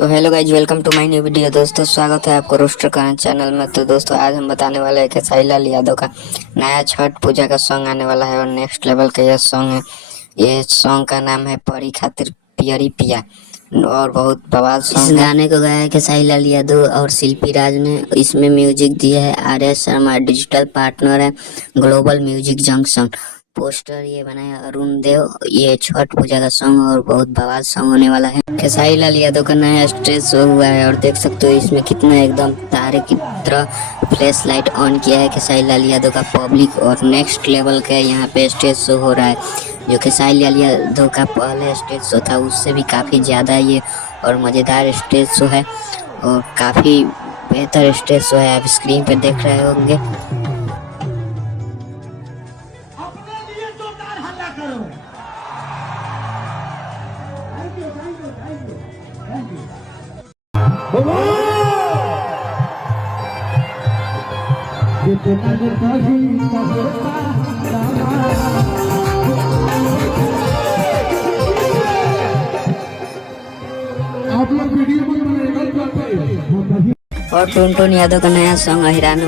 तो hello guys, welcome to my new video. दोस्तों स्वागत है आपको रोस्टर का चैनल में। तो दोस्तों आज हम बताने वाले हैं कि साहिल यादव का नया छठ पूजा का सॉन्ग आने वाला है और नेक्स्ट लेवल का यह सॉन्ग है। ये सॉन्ग का नाम है परी खातिर पियरी पिया और बहुत बवाल सॉन्ग है। इस गाने को गाया है कि साहिल यादव और शिल्पी राज ने। इसमें म्यूजिक दिया है R S Sharma, digital partner है ग्लोबल म्यूजिक जंक्शन। पोस्टर ये बनाया अरुण देव। ये छठ पूजा का सॉन्ग और बहुत बवाल सॉन्ग होने वाला है। खेसारी लाल यादव का नया स्टेज शो हुआ है और देख सकते हो इसमें कितना एकदम तारे की तरह फ्लैश लाइट ऑन किया है खेसारी लाल यादव का पब्लिक। और नेक्स्ट लेवल का यहाँ पे स्टेज शो हो रहा है, जो खेसारी लाल यादव का पहले स्टेज शो था उससे भी काफ़ी ज़्यादा ये और मज़ेदार स्टेज शो है और काफ़ी बेहतर स्टेज शो है। आप स्क्रीन पे देख रहे होंगे। आप लोग वीडियो में बनाएगा और टुनटुन यादव का नया सॉन्ग हिरान